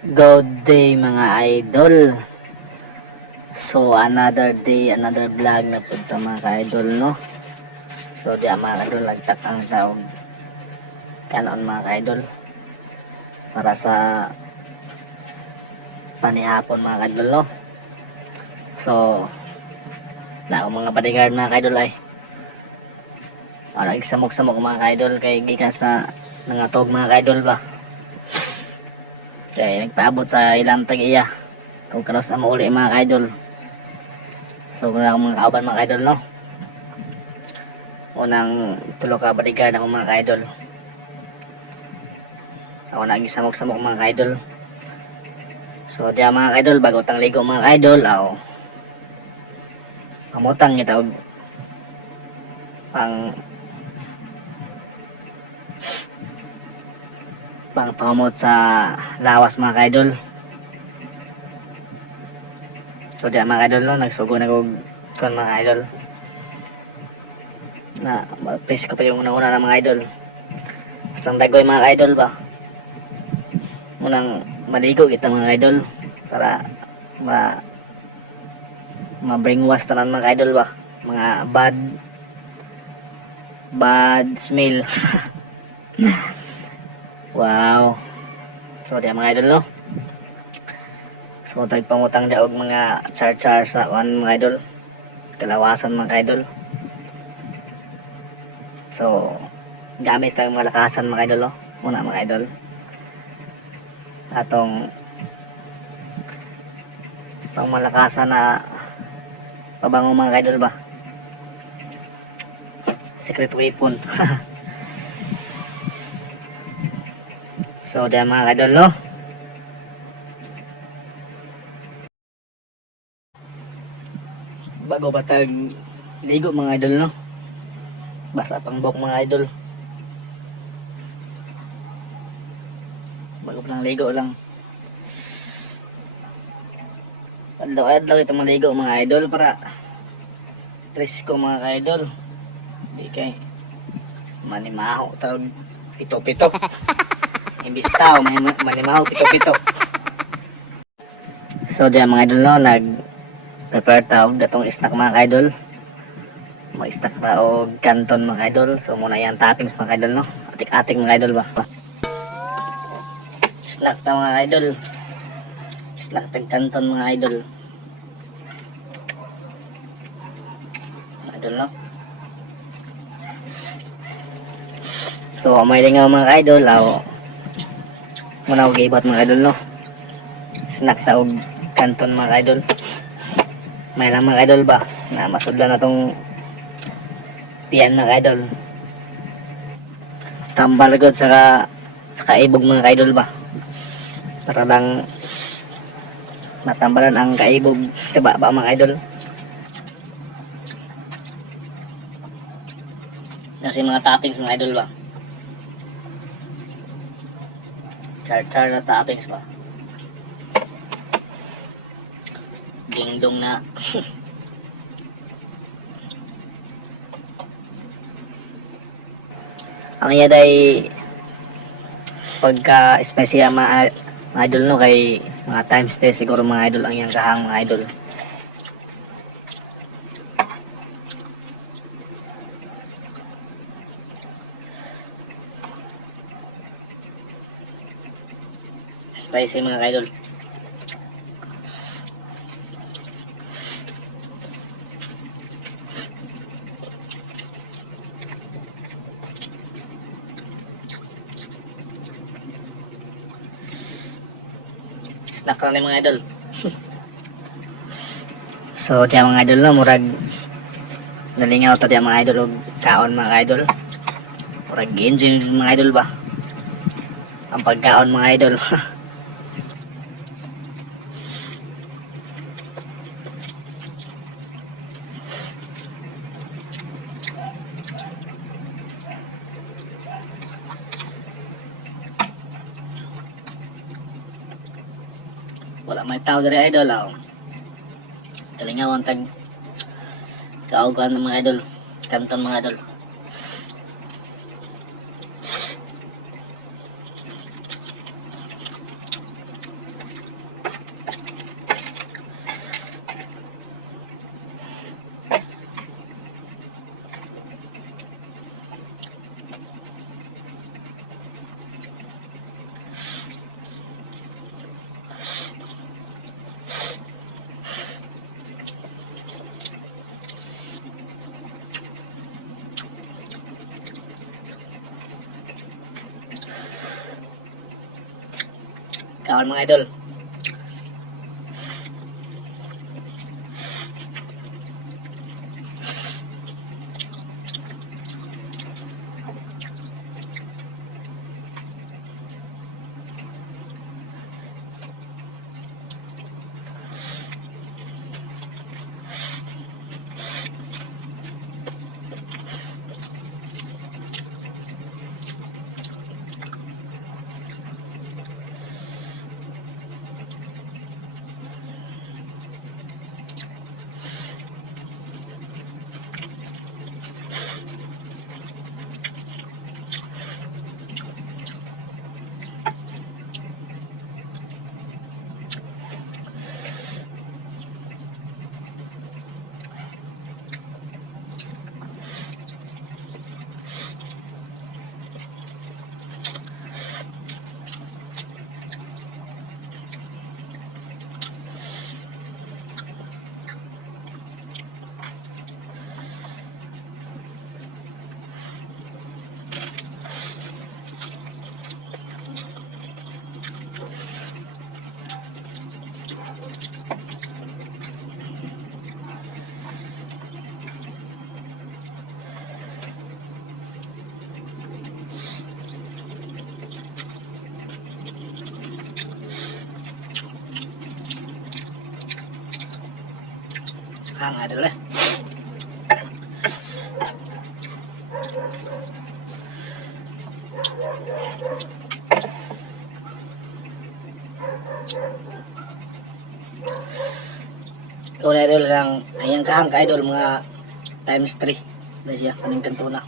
Good day mga idol. So another day, another vlog na punta mga idol no. So di mga idol lagtak ang taong kanon mga idol para sa panihapon mga idol no. So na mga bodyguard mga idol ay para igsamok-samok mga idol kay gikan sa nangatog mga idol ba. Kay nagpaabot sa ilang tag-iya kung karos ang mauli mga idol. So kung ako mga kauban mga idol no, unang tulo ka bodyguard ako mga idol, ako na gisamok-samok mga idol. So diya mga idol bago tang ligo mga idol aw pamutang kita og pang pamot sa lawas mga idol. So diya mga idol no, nagsugo na og kon mga idol na face ko pa yung una-una ng mga idol. Isang dagoy mga idol ba. Unang maligo kita mga idol para ma-brainwash tanan mga idol ba. Mga bad smell. Wow. So diya mga idol no. So tagpangutang dia og mga char-char sa mga idol. Kalawasan mga idol. So gamit ang malakasan mga idol no. Muna mga idol. Atong pangmalakasan na pabango mga idol ba. Secret weapon. So diyan mga idol no. Bago batag ligo mga idol no. Basa pang buhok mga idol. Bago pa lang ligo lang. Adlaw-adlaw itong maligo mga idol para presko mga idol. Di kay manimaho tawag pito-pito. Imbis tao manimaho pito-pito. So diyan mga idol no, nag-prepare tawag datong snack mga idol. Mag-snack na og canton mga idol. So muna yan toppings mga idol no. Atik-atik mga idol ba. Snack na mga idol. Snack tag canton mga idol. Mga idol no. So may lingaw mga idol aw. Muna og gibat mga idol no. Snack ta og canton mga idol. May lang mga idol ba na masudlan na tong tiyan mga idol. Tambal gud sa kaibog mga idol ba. Para lang matambalan ang kaibog sa baba mga idol. Kasi mga toppings mga idol ba. Char-char na toppings ba. Dingdong na. Ang iya day pagka espesyal mga idol no kay mga times test siguro mga idol ang iyang kahang mga idol. Spicy mga idol. Snack lang ni mga idol. So diya mga idol no, murag nalingaw ta diya mga idol og kaon mga idol. Murag enjoy mga idol ba ang pagkaon mga idol. Wala may tao diri idol aw. Kalingaw ang tag kaugan ng mga idol, kanton mga idol. Kawan mga idol. Hang idol eh. Ikaw na idol lang. Ayan kahang ka idol mga times 3. Dahil siya kaning kanto na.